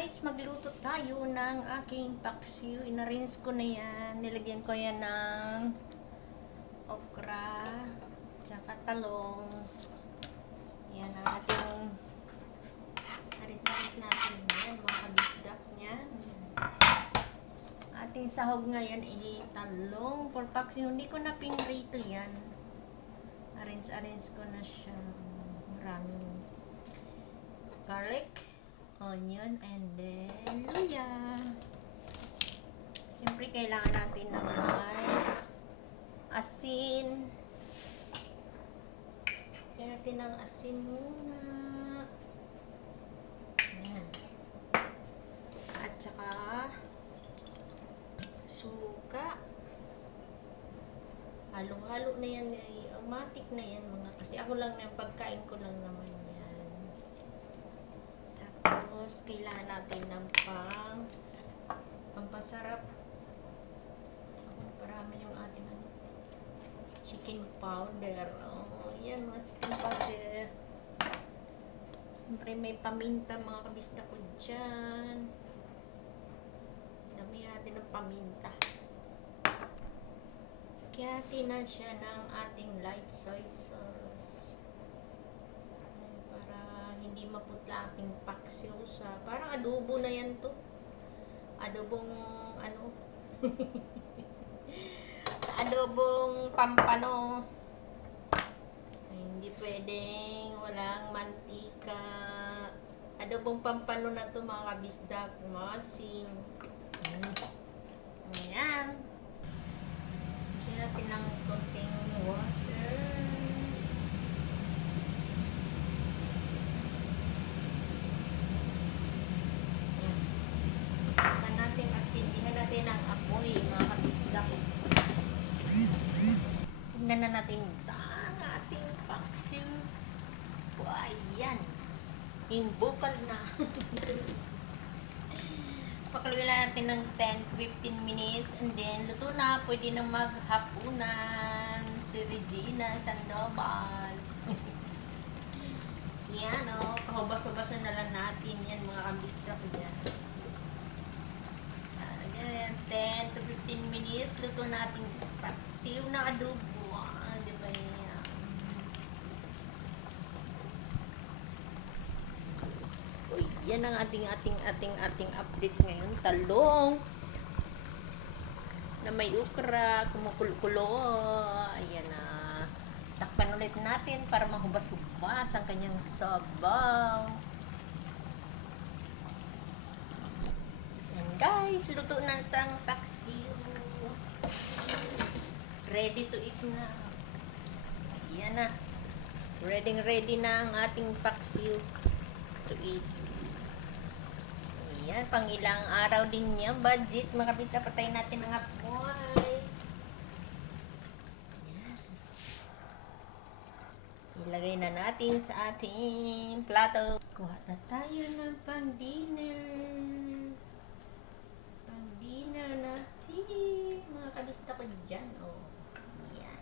guys, magluto tayo ng aking paksiw. Ina-rinse ko na yan. Nilagyan ko yan ng okra, tsaka talong. Yan ang ating aris-aris natin. Yan, mga kabisdak niyan. Ating sahog ngayon ay talong for paksiw. Hindi ko na pinrito yan. Arrange ko na siya. Maraming garlic, onion, and then luya. Siyempre, kailangan natin ng mais, asin. Kailangan natin ng asin muna. Ayan. At saka, suka. Halo-halo na yan. Automatic na yan mga. Kasi ako lang na, pagkain ko lang naman yan. Tapos, kailangan natin ng pampasarap. Parami yung ating chicken powder. Oh, yan mga chicken powder. Siyempre may paminta mga kabisda ko dyan. Dami natin ng paminta. Kaya tinan siya ng ating light soy sauce. Para hindi maputla ating paksiw sa parang adobo na yan to. Adobong ano adobong pampano. Ay, hindi pwedeng walang mantika. Adobong pampano na to mga kabisdak, masim. Ayan. Lagyan natin ng konting water. Ayan. Natin at sindihan natin ang apoy mga kabisdak. Tignan na natin ang ating paksiw. Ayan. Imbukal na. Pakalawin natin ng 10-15 minutes and then luto na. Pwede na maghapunan. Si Regina Sandoval. Yan o. Kahubas-hubasan na lang natin yan mga kabisdak ko dyan. Lagyan 10-15 minutes. Luto natin paksiw na adobo. Diba yan? Yan ang ating update ngayon. Talong na may ukra, kumukulo. Ayan na. Takpan ulit natin para mahubas-hubas ang kanyang sabaw. Ayan guys, luto na ang paksiw. Ready to eat na. Ayan na. Ready na ang ating paksiw to eat. Ayan, pang ilang araw din niya. Budget, makapita patay natin ang apoy. Ayan. Ilagay na natin sa ating plato. Kuha na tayo ng pang-dinner. Pang-dinner natin. Mga kabisita ko dyan. Oh. Ayan.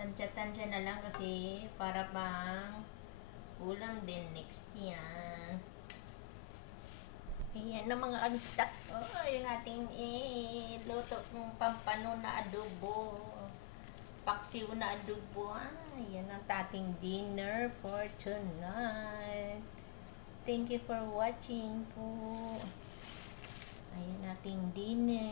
Tansya-tansya na lang kasi para pang ulam din next yan. Ayan na mga kabistak. Oh, yung ating luto ng pampano na adobo. Paksiw na adobo. Ayan ang ating dinner for tonight. Thank you for watching po. Ayan ating dinner.